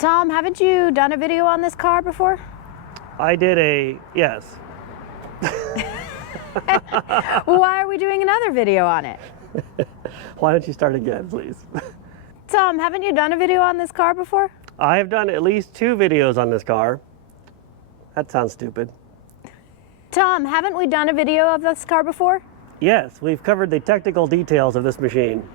Tom, haven't you done a video on this car before? I did yes. Why are we doing another video on it? Why don't you start again, please? Tom, haven't you done a video on this car before? I have done at least 2 videos on this car. That sounds stupid. Tom, haven't we done a video of this car before? Yes, we've covered the technical details of this machine.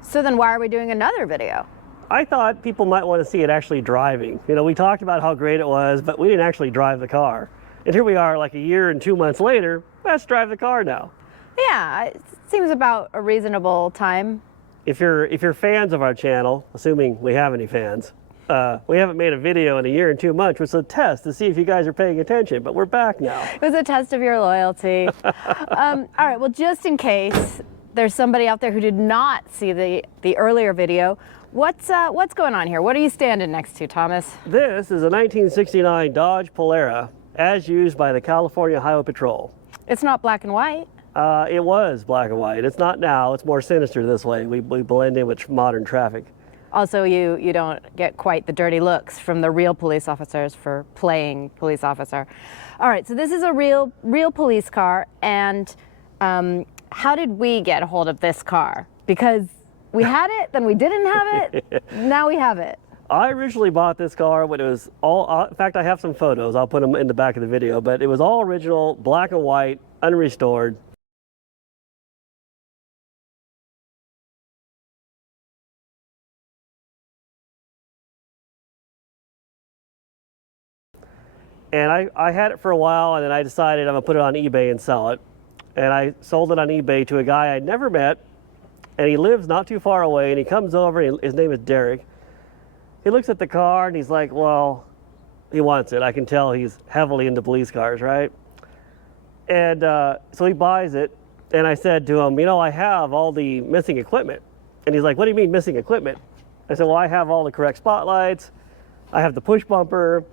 So then why are we doing another video? I thought people might want to see it actually driving. You know, we talked about how great it was, but we didn't actually drive the car. And here we are like a year and 2 months later, let's drive the car now. Yeah, it seems about a reasonable time. If you're fans of our channel, assuming we have any fans, we haven't made a video in a year and 2 months, which is a test to see if you guys are paying attention, but we're back now. It was a test of your loyalty. All right, well, just in case there's somebody out there who did not see the earlier video, what's going on here? What are you standing next to, Thomas? This is a 1969 Dodge Polara, as used by the California Highway Patrol. It's not black and white. It was black and white. It's not now. It's more sinister this way. We blend in with modern traffic. Also, you don't get quite the dirty looks from the real police officers for playing police officer. All right, so this is a real police car, and how did we get a hold of this car? Because we had it, then we didn't have it, now we have it. I originally bought this car when it was all, in fact, I have some photos. I'll put them in the back of the video, but it was all original, black and white, unrestored. And I had it for a while, and then I decided I'm gonna put it on eBay and sell it. And I sold it on eBay to a guy I'd never met, and he lives not too far away, and he comes over, and his name is Derek. He looks at the car, and he's like, well, he wants it. I can tell he's heavily into police cars, right? And so he buys it, and I said to him, you know, I have all the missing equipment. And he's like, what do you mean missing equipment? I said, well, I have all the correct spotlights, I have the push bumper,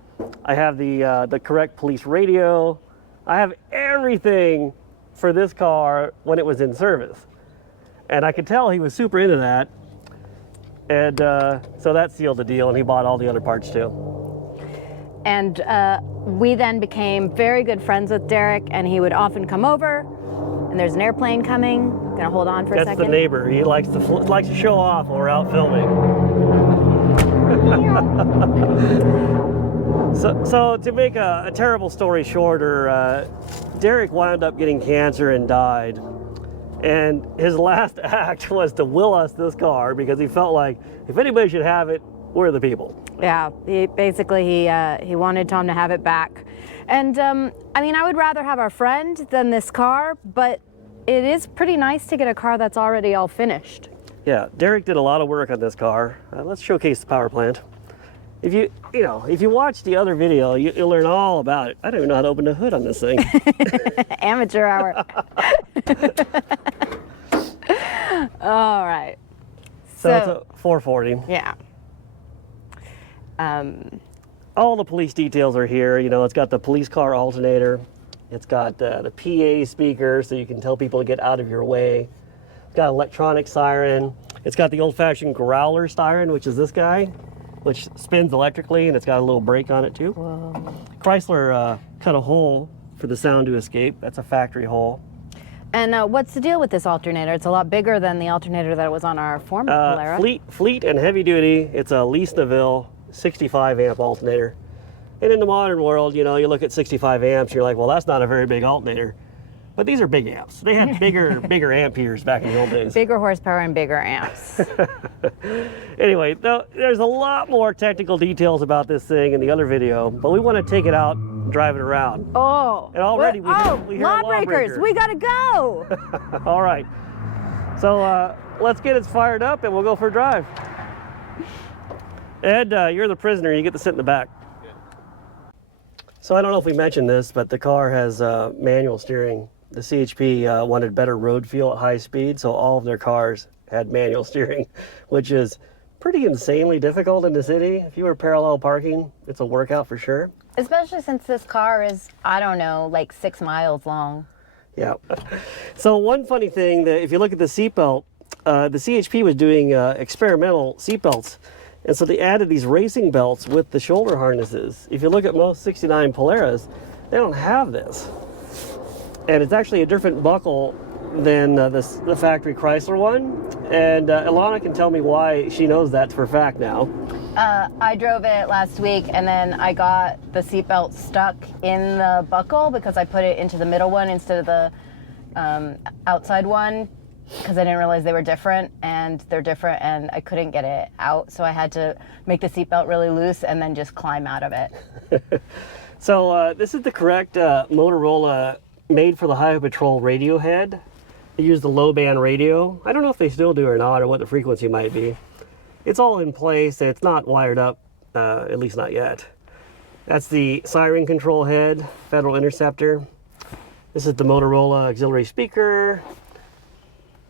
I have the correct police radio. I have everything for this car when it was in service. And I could tell he was super into that. And so that sealed the deal, and he bought all the other parts too. And we then became very good friends with Derek, and he would often come over, and there's an airplane coming. Gonna hold on for a second. That's the neighbor. He likes to show off while we're out filming. So to make a terrible story shorter, Derek wound up getting cancer and died. And his last act was to will us this car because he felt like if anybody should have it, we're the people. Yeah, he wanted Tom to have it back. And I mean, I would rather have our friend than this car, but it is pretty nice to get a car that's already all finished. Yeah, Derek did a lot of work on this car. Let's showcase the power plant. If you watch the other video, you'll learn all about it. I don't even know how to open the hood on this thing. Amateur hour. All right. So it's a 440. Yeah. All the police details are here. You know, it's got the police car alternator. It's got the PA speaker so you can tell people to get out of your way. It's got an electronic siren. It's got the old-fashioned growler siren, which is this guy, which spins electrically, and it's got a little brake on it too. Whoa. Chrysler cut a hole for the sound to escape. That's a factory hole. And what's the deal with this alternator? It's a lot bigger than the alternator that was on our former Polara. Fleet and heavy duty. It's a Lee Neville 65 amp alternator. And in the modern world, you know, you look at 65 amps, you're like, well, that's not a very big alternator. But these are big amps. They had bigger amperes back in the old days. Bigger horsepower and bigger amps. Anyway, there's a lot more technical details about this thing in the other video, but we want to take it out and drive it around. Oh. And already we hear lawbreakers. We gotta go. All right. So let's get it fired up and we'll go for a drive. Ed, you're the prisoner. You get to sit in the back. So I don't know if we mentioned this, but the car has manual steering. The CHP wanted better road feel at high speed, so all of their cars had manual steering, which is pretty insanely difficult in the city. If you were parallel parking, it's a workout for sure. Especially since this car is, I don't know, like 6 miles long. Yeah. So one funny thing, that if you look at the seatbelt, the CHP was doing experimental seatbelts And so they added these racing belts with the shoulder harnesses. If you look at most 69 Polaras, they don't have this. And it's actually a different buckle than the factory Chrysler one. And Ilana can tell me why she knows that for a fact now. I drove it last week, and then I got the seatbelt stuck in the buckle because I put it into the middle one instead of the outside one, because I didn't realize they were different, and they're different, and I couldn't get it out, so I had to make the seatbelt really loose and then just climb out of it. So this is the correct Motorola made for the Highway Patrol radio head. They use the low band radio. I don't know if they still do or not, or what the frequency might be. It's all in place. It's not wired up, at least not yet. That's the siren control head, Federal Interceptor. This is the Motorola auxiliary speaker.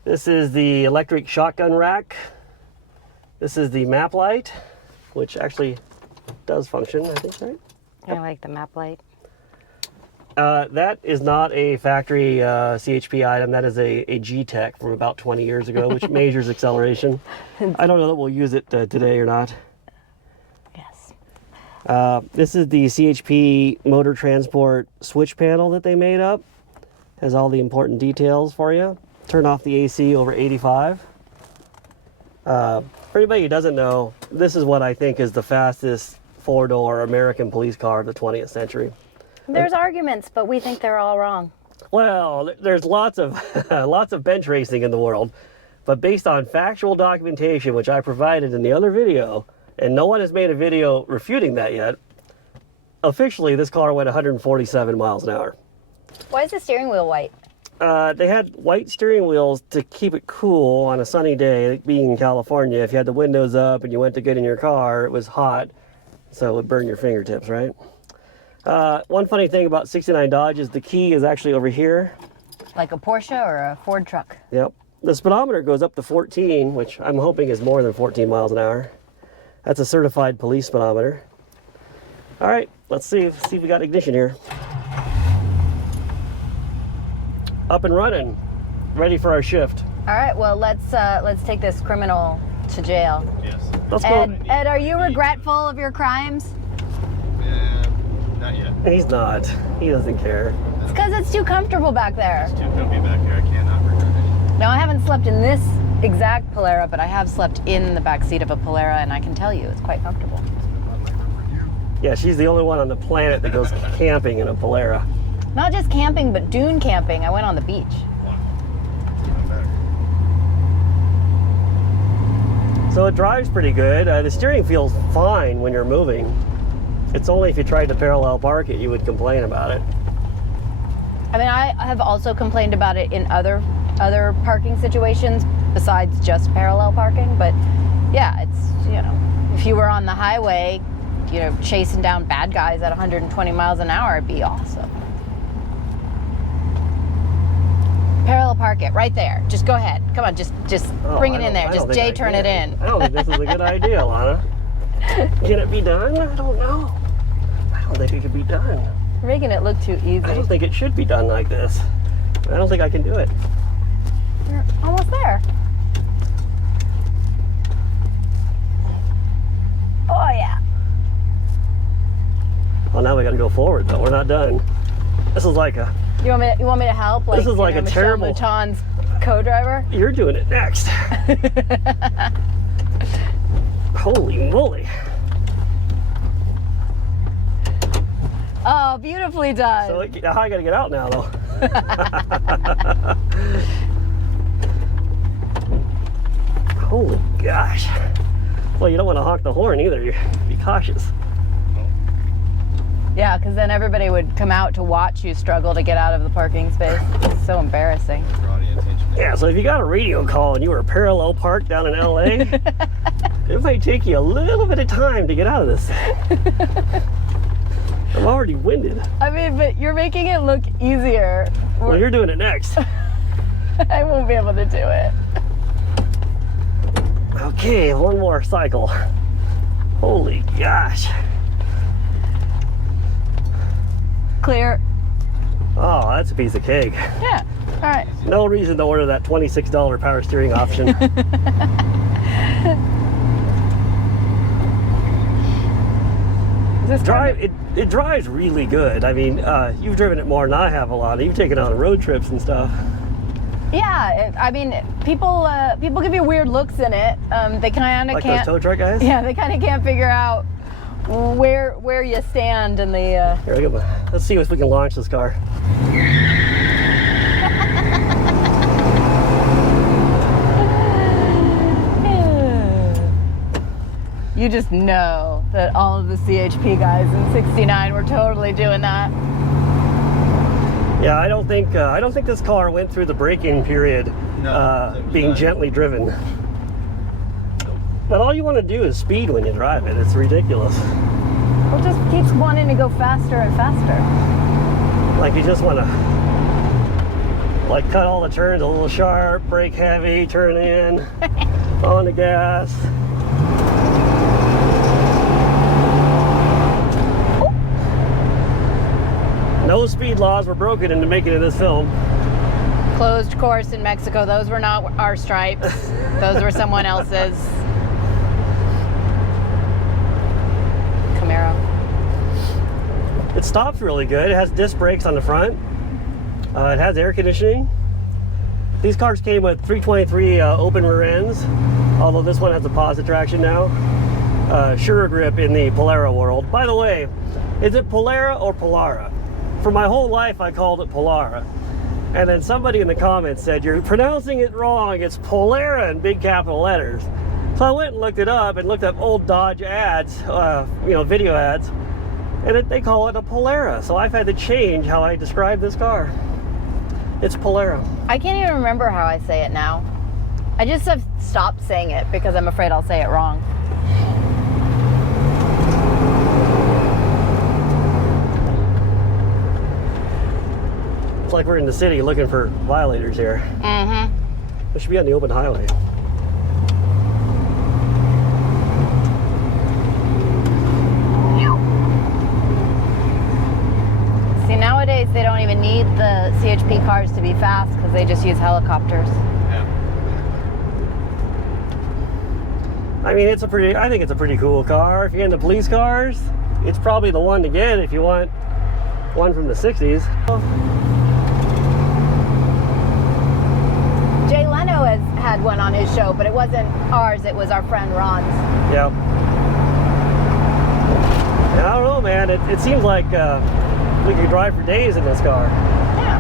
This is the electric shotgun rack. This is the map light, which actually does function, I think, right? I like the map light. That is not a factory CHP item. That is a G-Tech from about 20 years ago, which measures acceleration. I don't know that we'll use it today or not. Yes. This is the CHP motor transport switch panel that they made up. Has all the important details for you. Turn off the AC over 85. For anybody who doesn't know, this is what I think is the fastest four-door American police car of the 20th century. There's arguments, but we think they're all wrong. Well, there's lots of lots of bench racing in the world, but based on factual documentation, which I provided in the other video, and no one has made a video refuting that yet, officially this car went 147 miles an hour. Why is the steering wheel white? They had white steering wheels to keep it cool on a sunny day. Being in California, if you had the windows up and you went to get in your car, it was hot, so it would burn your fingertips, right? One funny thing about 69 Dodge is the key is actually over here. Like a Porsche or a Ford truck? Yep. The speedometer goes up to 14, which I'm hoping is more than 14 miles an hour. That's a certified police speedometer. All right, let's see if we got ignition here. Up and running, ready for our shift. All right, well, let's take this criminal to jail. Yes. Let's go. Ed, are you regretful of your crimes? Not yet. He's not. He doesn't care. It's because it's too comfortable back there. It's too comfy back here. I cannot regret it. Now, I haven't slept in this exact Polara, but I have slept in the back seat of a Polara, and I can tell you it's quite comfortable. Yeah, she's the only one on the planet that goes camping in a Polara. Not just camping, but dune camping. I went on the beach. Even better. So it drives pretty good. The steering feels fine when you're moving. It's only if you tried to parallel park it you would complain about it. I mean, I have also complained about it in other parking situations besides just parallel parking, but yeah, it's, you know, if you were on the highway, you know, chasing down bad guys at 120 miles an hour, it'd be awesome. Parallel park it right there. Just go ahead. Come on, just bring it in there. Just J turn it in. I don't think this is a good idea, Lana. Can it be done? I don't know. I don't think it could be done. You're making it look too easy. I don't think it should be done like this. I don't think I can do it. You're almost there. Oh yeah. Well, now we got to go forward, though. We're not done. This is like a... You want me to help? Like, This is like a Michelle terrible... Mouton's co-driver? You're doing it next. Holy moly. Oh, beautifully done. So I got to get out now, though. Holy gosh. Well, you don't want to honk the horn either. You be cautious. Yeah, because then everybody would come out to watch you struggle to get out of the parking space. It's so embarrassing. Draw the attention. Yeah, so if you got a radio call and you were parallel parked down in LA, it might take you a little bit of time to get out of this. I'm already winded. I mean, but you're making it look easier. Well, you're doing it next. I won't be able to do it. Okay, one more cycle. Holy gosh. Clear. Oh, that's a piece of cake. Yeah. All right. No reason to order that $26 power steering option. This car- It drives really good. I mean, you've driven it more than I have a lot. You've taken it on road trips and stuff. Yeah, I mean, people give you weird looks in it. They kind of Like can't. those tow truck guys? Yeah, they kind of can't figure out where you stand in the. Here we go. Let's see if we can launch this car. You just know that all of the CHP guys in '69 were totally doing that. Yeah, I don't think this car went through the break-in period No, being not. gently driven. But all you want to do is speed when you drive it. It's ridiculous. Well, just keeps wanting to go faster and faster. Like you just want to like cut all the turns a little sharp, brake heavy, turn in, on the gas. No speed laws were broken into making it in this film. Closed course in Mexico. Those were not our stripes. Those were someone else's. Camaro. It stops really good. It has disc brakes on the front. It has air conditioning. These cars came with 323 open rear ends, although this one has a positive traction now. Sure grip in the Polara world. By the way, is it Polara or Polara? For my whole life, I called it Polara. And then somebody in the comments said, "You're pronouncing it wrong. It's Polara in big capital letters." So I went and looked it up and looked up old Dodge ads, video ads, and they call it a Polara. So I've had to change how I describe this car. It's Polara. I can't even remember how I say it now. I just have stopped saying it because I'm afraid I'll say it wrong. It's like we're in the city looking for violators here. Mm-hmm. We should be on the open highway. See, nowadays they don't even need the CHP cars to be fast because they just use helicopters. Yeah. I mean, I think it's a pretty cool car. If you're into police cars, it's probably the one to get if you want one from the 60s. Jay Leno has had one on his show, but it wasn't ours, it was our friend Ron's. Yeah. I don't know, man. It seems like we could drive for days in this car. Yeah.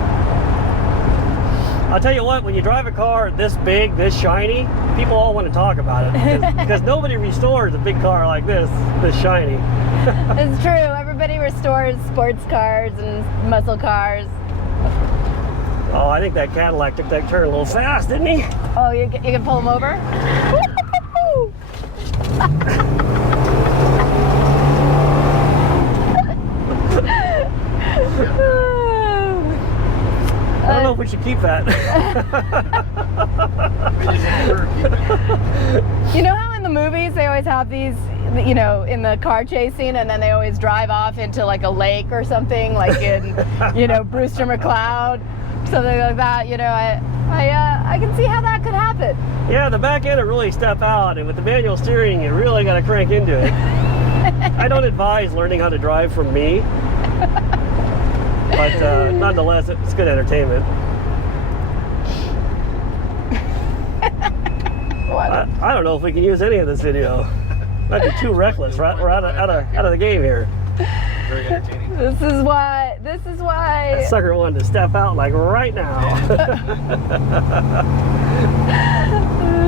I'll tell you what, when you drive a car this big, this shiny, people all want to talk about it. Because nobody restores a big car like this shiny. It's true. Everybody restores sports cars and muscle cars. Oh, I think that Cadillac took that turn a little fast, didn't he? Oh, you can pull them over? I don't know if we should keep that. You know how in the movies they always have these, in the car chase scene, and then they always drive off into like a lake or something, like in, Brewster McCloud, something like that. I can see how that could happen. Yeah, the back end will really step out, and with the manual steering, you really got to crank into it. I don't advise learning how to drive from me, but nonetheless, it's good entertainment. I don't know if we can use any of this video. Might be too reckless. We're out of the game here. Very entertaining. This is why. That sucker wanted to step out like right now.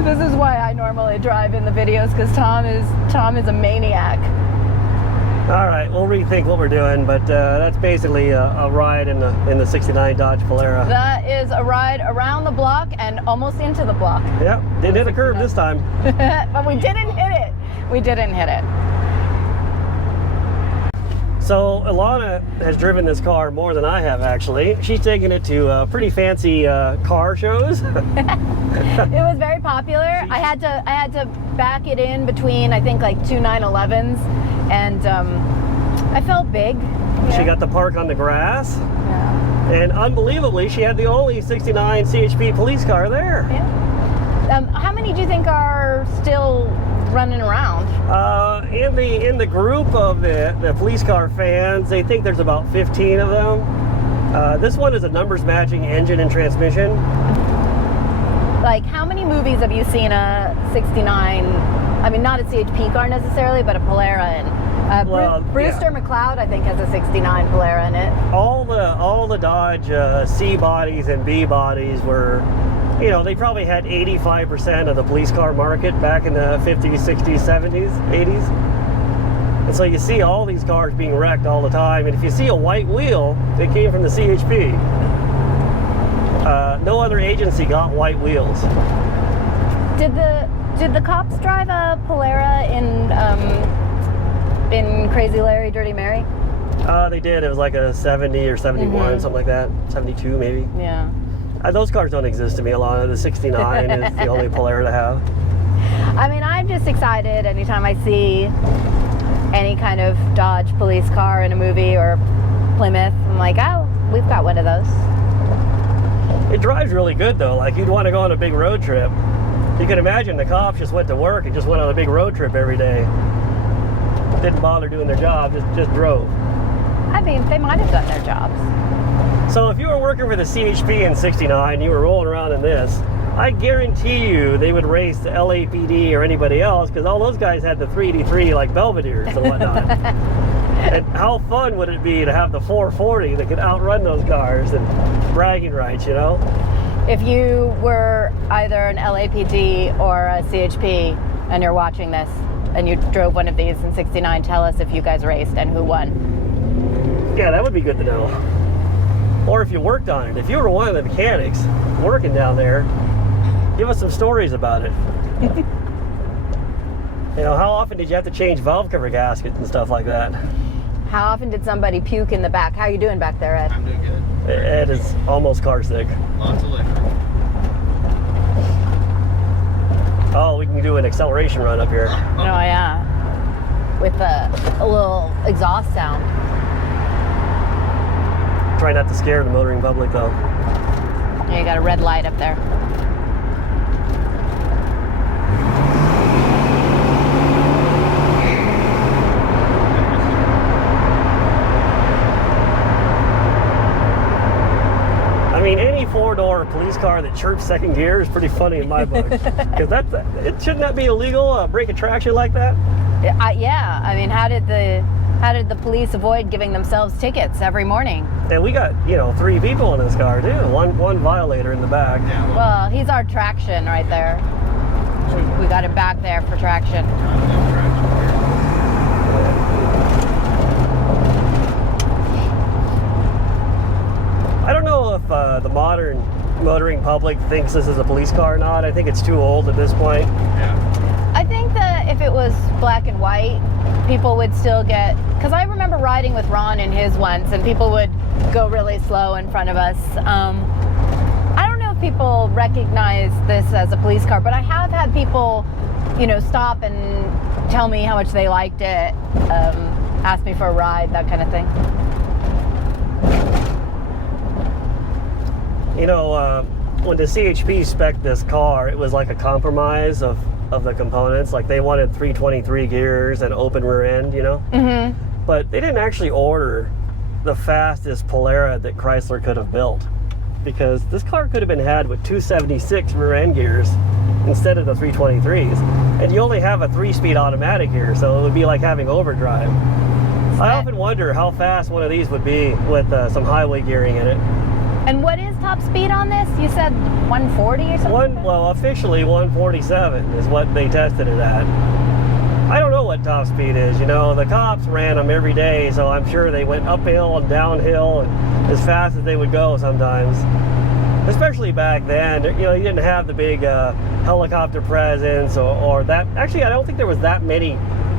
This is why I normally drive in the videos, because Tom is a maniac. All right, we'll rethink what we're doing, but that's basically a ride in the '69 Dodge Polara. That is a ride around the block and almost into the block. Yep, didn't hit a curb this time. But we didn't hit it. We didn't hit it. So Ilana has driven this car more than I have, actually. She's taken it to pretty fancy car shows. It was very popular. I had to back it in between, I think, like two 911s, and I felt big. She got to park on the grass, Yeah. and unbelievably, she had the only '69 CHP police car there. Yeah. How many do you think are still running around? In the group of the police car fans, they think there's about 15 of them. This one is a numbers matching engine and transmission. Like, how many movies have you seen a 69? I mean, not a CHP car necessarily, but a Polara in. Brewster yeah. McLeod, I think, has a 69 Polara in it. All the Dodge C bodies and B bodies were, you know, they probably had 85% of the police car market back in the 50s, 60s, 70s, 80s. And so you see all these cars being wrecked all the time. And if you see a white wheel, it came from the CHP. No other agency got white wheels. Did the cops drive a Polara in Crazy Larry, Dirty Mary? They did. It was like a 70 or 71, something like that. 72 maybe. Yeah. Those cars don't exist to me a lot. The 69 is the only Polara to have. I mean, I'm just excited anytime I see any kind of Dodge police car in a movie or Plymouth. I'm like, oh, we've got one of those. It drives really good though. Like, you'd want to go on a big road trip. You can imagine the cops just went to work and just went on a big road trip every day. Didn't bother doing their job, just drove. I mean, they might have done their jobs. So if you were working for the CHP in 69, you were rolling around in this, I guarantee you they would race the LAPD or anybody else, because all those guys had the 383 like Belvederes and whatnot. And how fun would it be to have the 440 that could outrun those cars, and bragging rights, you know? If you were either an LAPD or a CHP and you're watching this and you drove one of these in 69, tell us if you guys raced and who won. Yeah, that would be good to know. Or if you worked on it. If you were one of the mechanics working down there, give us some stories about it. You know, how often did you have to change valve cover gaskets and stuff like that? How often did somebody puke in the back? How are you doing back there, Ed? I'm doing good. Ed is almost car sick. Lots of liquor. Oh, we can do an acceleration run up here. Oh, yeah. With a little exhaust sound. Try not to scare the motoring public though. Yeah, you got a red light up there. I mean, any four-door police car that chirps second gear is pretty funny in my book. Because shouldn't that be illegal? Brake traction like that? Yeah. I mean, how did the police avoid giving themselves tickets every morning? And we got, 3 people in this car too. One violator in the back. Yeah, Well, he's our traction right there. We got him back there for traction. I don't know if the modern motoring public thinks this is a police car or not. I think it's too old at this point. Yeah. I think that if it was black and white, people would still get, because I remember riding with Ron in his once, and people would go really slow in front of us. I don't know if people recognize this as a police car, but I have had people, stop and tell me how much they liked it, ask me for a ride, that kind of thing. When the CHP spec'd this car, it was like a compromise of the components. Like, they wanted 323 gears and open rear end, Mm-hmm. But they didn't actually order the fastest Polara that Chrysler could have built, because this car could have been had with 276 rear end gears instead of the 323s. And you only have a 3-speed automatic here, so it would be like having overdrive. I often wonder how fast one of these would be with some highway gearing in it. And what is top speed on this? You said 140 or something? Officially 147 is what they tested it at. I don't know what top speed is. The cops ran them every day, so I'm sure they went uphill and downhill and as fast as they would go sometimes. Especially back then, you didn't have the big helicopter presence or that. Actually, I don't think there was that many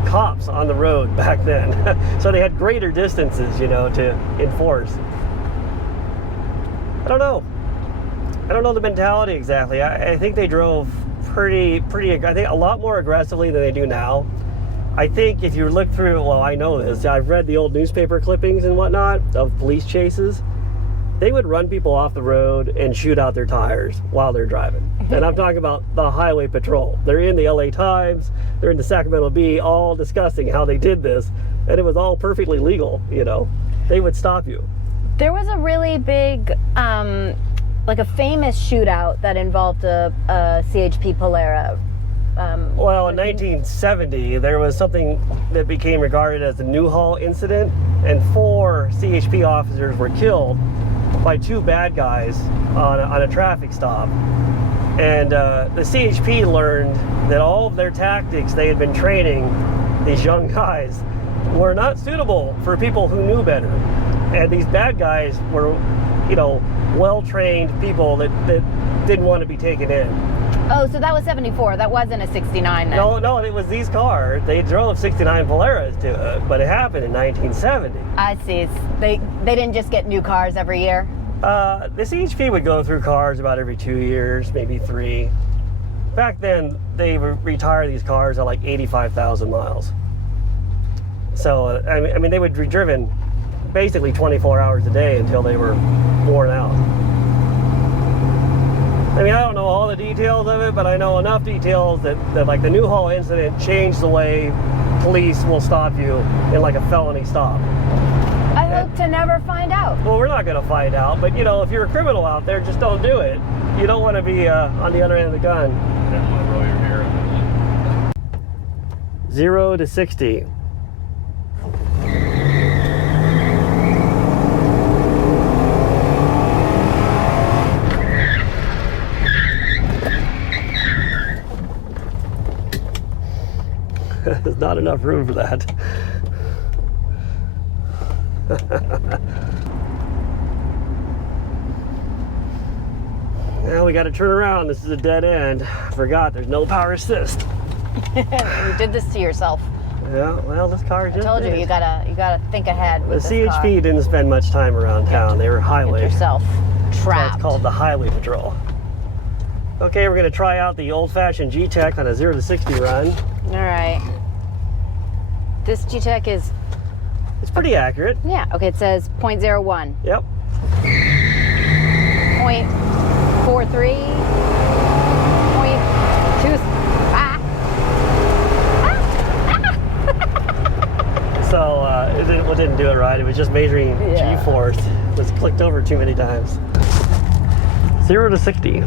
cops on the road back then. So they had greater distances, to enforce. I don't know the mentality exactly. I think they drove pretty, I think a lot more aggressively than they do now. I think if you look through, I know this, I've read the old newspaper clippings and whatnot of police chases. they would run people off the road and shoot out their tires while they're driving. And I'm talking about the highway patrol. They're in the LA Times, they're in the Sacramento Bee, all discussing how they did this, and it was all perfectly legal, you know. They would stop you. There was a really big, like a famous shootout that involved a CHP Polara. Well, in 1970, there was something that became regarded as the Newhall incident, and 4 CHP officers were killed by 2 bad guys on a traffic stop. And the CHP learned that all of their tactics they had been training these young guys were not suitable for people who knew better. And these bad guys were, you know, well-trained people that didn't want to be taken in. Oh, so that was 74. That wasn't a 69 then. No, it was these cars. They drove 69 Polaras to it, but it happened in 1970. I see. They didn't just get new cars every year? The CHP would go through cars about every 2 years, maybe 3. Back then, they would retire these cars at like 85,000 miles. So, I mean, they would be driven basically 24 hours a day until they were worn out. I mean, I don't know all the details of it, but I know enough details that like the Newhall incident changed the way police will stop you in like a felony stop. I hope to never find out. Well, we're not going to find out, but you know, if you're a criminal out there, just don't do it. You don't want to be on the other end of the gun. You don't want to roll your hair up. 0 to 60. There's not enough room for that. Now we got to turn around. This is a dead end. I forgot there's no power assist. You did this to yourself. Yeah, well, this car just I told you, did. you gotta think ahead The with this CHP car. didn't spend much time around town. They were highway. Get yourself That's trapped. called the highway patrol. Okay, we're going to try out the old-fashioned G-Tech on a 0 to 60 run. All right. This G-Tech is, It's pretty accurate. yeah, okay, it says 0.01, Yep. 0.43, 0.2, So it didn't do it right. It was just measuring Yeah. G-force. It was clicked over too many times. 0 to 60.